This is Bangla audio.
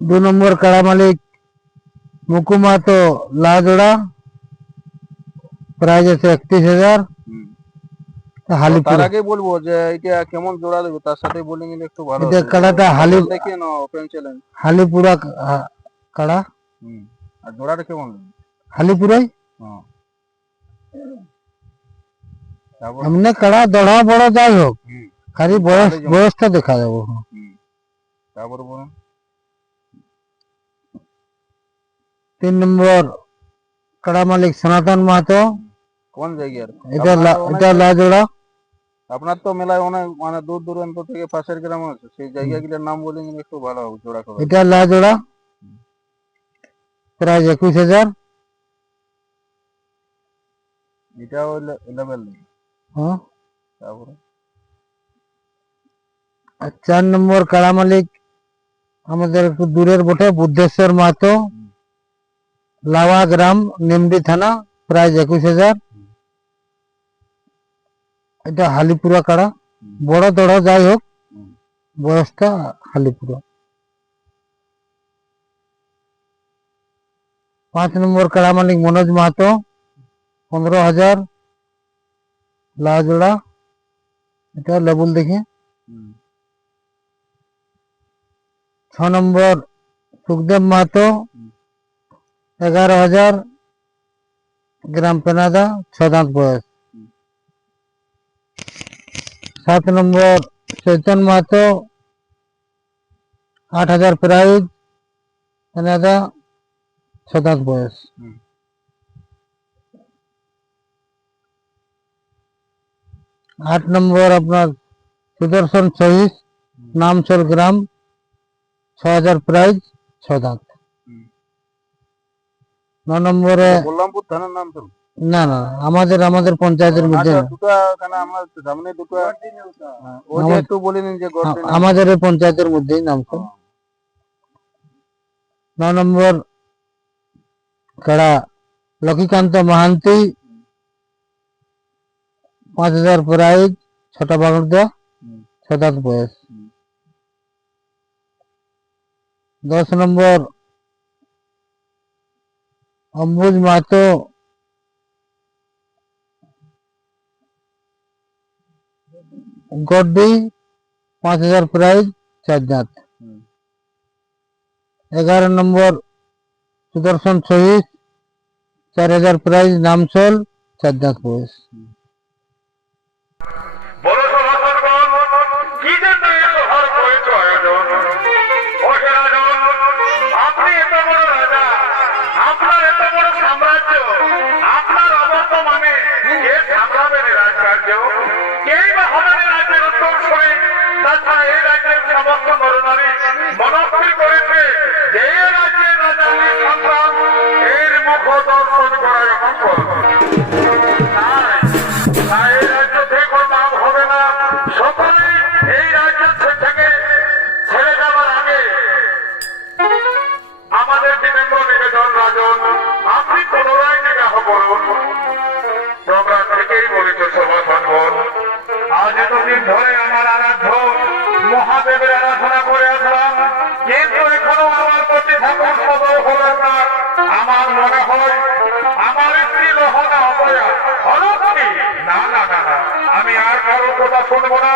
দু নম্বর কাড়া মালিক মুকুমা তো লাজোড়া। প্রাইজ আছে একত্রিশ হাজার। হুম। তার আগে বলব যে এটা কেমন জোড়া দেবে তার সাথে বলে নিলে একটু ভালো এটা কাড়াটা হালি দেখে না ওপেন চ্যালেঞ্জ হালিপুরা কাড়া। হুম। আর জোড়াটা কেমন? হালিপুরাই? হ্যাঁ। তারপর এমনি কাড়া দড়া বড় যাই হোক হুম। খালি বয়স ভালোই জমে। বয়সটা দেখা যাব হুম তারপর বলুন তিন নম্বর কাড়া মালিক সনাতন মাহাতো। কোন জায়গার এটা এটা লাজোড়া। আপনার তো মেলায় অনেক মানে দূর দূরান্ত থেকে পাশের গ্রাম আছে সেই জায়গাগুলোর নাম বলে নিলে একটু ভালো হবে জোড়া করে এটা লাজোড়া। প্রাইজ একুশ হাজার। এটাও লেভেল নেই। হ্যাঁ। তারপরে? আর চার নম্বর কাড়া মালিক আমাদের একটু দূরের বটে বুদ্ধেশ্বর মাহাতো। লাওয়া গ্রাম নিমডি থানা প্রাইজ একুশ হাজার এটা হালিপুরা কাড়া বড় দড় যাই হোক হুম। বয়সটা হালিপুরা পাঁচ নম্বর কাড়া মালিক মনোজ মাহাতো পনেরো হাজার লাজোড়া এটা লেবুল দেখে হুম। ছ নম্বর সুখদেব মাহাতো হুম। এগারো হাজার গ্রাম পেনাদা ছ দাঁত বয়স হুম। সাত নম্বর চৈতন মাহাতো আট হাজার প্রাইজ পেনাদা ছ দাঁত বয়স হুম। আট নম্বর আপনার সুদর্শন সহিস নামচল গ্রাম ছ হাজার প্রাইজ ছ দাঁত হুম। ন নম্বরে বললামপুর থানার নাম তো। না না আমাদের আমাদের পঞ্চায়েতের মধ্যে। আচ্ছা না। দুটো এখানে আমার সামনে দুটো হ্যাঁ, আমাদের পঞ্চায়েতের মধ্যেই নামচল ন নম্বর কাড়া লক্ষ্মীকান্ত মাহান্তি পাঁচ হাজার প্রাইজ ছটা বাগড়দা হুম। বয়স। দশ নম্বর অম্বুজ মাহাতো গড্ডি পাঁচ হাজার প্রাইজ চার হুম। এগারো নম্বর সুদর্শন শহীদ চার হাজার প্রাইজ নামসল চার দাঁত বয়স। আপনার এ কে সামলাবেন এই থেকেই সভা সভাসদগণ আজ এতদিন ধরে আমার আরাধ্য মহাদেবের আরাধনা করে আসলাম কিন্তু এখনও আমার প্রতি ঠাকুর সদর হলেন না আমার মনে হয় আমার স্ত্রী লোহনা অপয়া অলক্ষী না না না আমি আর কারও কথা শুনব না।